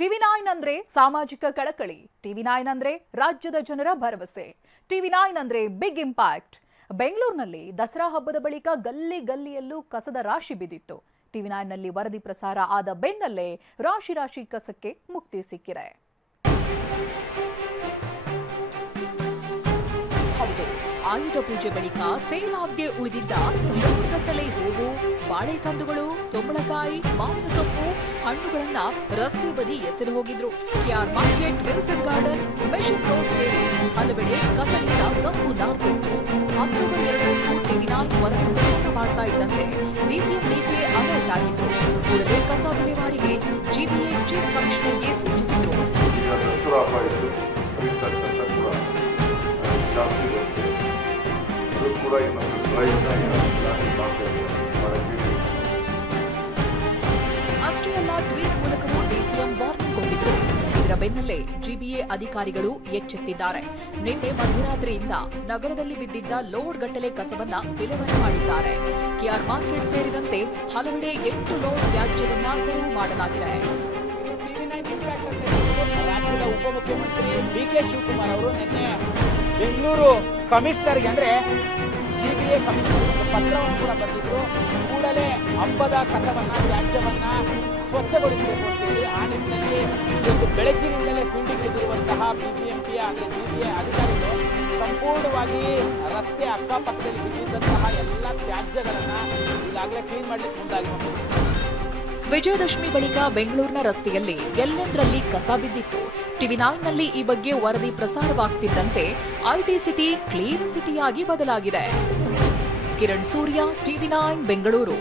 ಟಿವಿ9 ಅಂದ್ರೆ ಸಾಮಾಜಿಕ ಕಳಕಳಿ, ಟಿವಿ9 ಅಂದ್ರೆ ರಾಜ್ಯದ ಜನರ ಭರವಸೆ, ಟಿವಿ9 ಅಂದ್ರೆ ಬಿಗ್ ಇಂಪ್ಯಾಕ್ಟ್. ಬೆಂಗಳೂರಿನಲ್ಲಿ ದಸರಾ ಹಬ್ಬದ ಬಳಿಕ ಗಲ್ಲಿ ಗಲ್ಲಿಯಲ್ಲೂ ಕಸದ ರಾಶಿ ಬಿದ್ದಿತ್ತು. ಟಿವಿ9 ನಲ್ಲಿ ವರದಿ ಪ್ರಸಾರ ಆದ ಬೆನ್ನಲ್ಲೇ ರಾಶಿ ರಾಶಿ ಕಸಕ್ಕೆ ಮುಕ್ತಿ ಸಿಕ್ಕಿದೆ. ಹೌದು, ಆಯುಧ ಪೂಜೆ ಬಳಿಕ ಸೇಲಾಗದೆ ಉಳಿದಿದ್ದ ಲೋಡ್ಗಟ್ಟಲೆ ಹೂವು, ಬಾಳೆಕಂದುಗಳು, ಕುಂಬಳಕಾಯಿ, ಮಾವಿನ ಸೊಪ್ಪು, ಹಣ್ಣುಗಳನ್ನ ರಸ್ತೆ ಬದಿ ಎಸೆದು ಹೋಗಿದ್ರು. KR market, Wilson Garden, Mission Road ಸೇರಿ ಹಲವೆಡೆ ಕಸದಿಂದ ಕಪ್ಪು ನಾರ್ತಿತ್ತು. ಅಕ್ಟೋಬರ್ 2ರಂದು ಟಿವಿ9 ವರದಿ ಪ್ರಸಾರ ಮಾಡ್ತಾ ಇದ್ದಂತೆ ಡಿಸಿಎಂ ಡಿಕೆ ಅಲರ್ಟ್ ಆಗಿದ್ರು. ಕೂಡಲೇ ಕಸ ವಿಲೇವಾರಿಗೆ ಜಿಬಿಎ ಚೀಫ್ ಕಮಿಷನರ್ಗೆ ಸೂಚಿಸಿದ್ರು. ಅಷ್ಟೇ ಅಲ್ಲ, ಟ್ವೀಟ್ ಮೂಲಕವೂ ಡಿಸಿಎಂ ವಾರ್ನಿಂಗ್ ಕೊಟ್ಟಿದ್ರು. ಇದರ ಬೆನ್ನಲ್ಲೇ ಜಿಬಿಎ ಅಧಿಕಾರಿಗಳು ಎಚ್ಚೆತ್ತಿದ್ದಾರೆ. ನಿನ್ನೆ ಮಧ್ಯರಾತ್ರಿಯಿಂದ ನಗರದಲ್ಲಿ ಬಿದ್ದಿದ್ದ ಲೋಡ್ ಗಟ್ಟಲೆ ಕಸವನ್ನ ವಿಲೇವಾರಿ ಮಾಡಿದ್ದಾರೆ. ಕೆಆರ್ ಮಾರ್ಕೆಟ್ ಸೇರಿದಂತೆ ಹಲವೆಡೆ 8 ಲೋಡ್ ತ್ಯಾಜ್ಯವನ್ನ ತೆರವು ಮಾಡಲಾಗಿದೆ. ರಾಜ್ಯದ ಉಪಮುಖ್ಯಮಂತ್ರಿ ಡಿಕೆ ಶಿವಕುಮಾರ್ ಅವರು ನಿನ್ನೆ ಬೆಂಗಳೂರು ಕಮಿಷನರ್ಗೆ ಅಂದ್ರೆ ಜಿಬಿಎ ಕಮಿಷನರ್ ಪತ್ರವನ್ನು ಕೂಡ ಬರೆದಿದ್ರು. ಕೂಡಲೇ ಹಬ್ಬದ ಕಸವನ್ನ ತ್ಯಾಜ್ಯವನ್ನ ಸ್ವಚ್ಛಗೊಳಿಸಬೇಕು ಅಂತ ಹೇಳಿ ಆ ನಿಟ್ಟಿನಲ್ಲಿ ಇವತ್ತು ಬೆಳಗ್ಗಿನಿಂದಲೇ ಫೀಲ್ಡಿಗೆ ಇಳಿದಿರುವಂತಹ ಬಿಬಿಎಂಪಿಯ ಅಂದ್ರೆ ಜಿಬಿಎ ಅಧಿಕಾರಿಗಳು ಸಂಪೂರ್ಣವಾಗಿ ರಸ್ತೆ ಅಕ್ಕಪಕ್ಕದಲ್ಲಿ ಬಿದ್ದಿದ್ದಂತಹ ಎಲ್ಲ ತ್ಯಾಜ್ಯಗಳನ್ನ ಈಗಾಗಲೇ ಕ್ಲೀನ್ ಮಾಡ್ಲಿಕ್ಕೆ ಮುಂದಾಗಿರುವುದು. ವಿಜಯದಶಮಿ ಬಳಿಕ ಬೆಂಗಳೂರಿನ ರಸ್ತೆಯಲ್ಲಿ ಎಲ್ಲೆಂದರಲ್ಲಿ ಕಸ ಬಿದ್ದಿತ್ತು. ಟಿವಿ9ನಲ್ಲಿ ಈ ಬಗ್ಗೆ ವರದಿ ಪ್ರಸಾರವಾಗ್ತಿದ್ದಂತೆ ಐಟಿ ಸಿಟಿ ಕ್ಲೀನ್ ಸಿಟಿಯಾಗಿ ಬದಲಾಗಿದೆ. ಕಿರಣ್ ಸೂರ್ಯ, ಟಿವಿ9 ಬೆಂಗಳೂರು.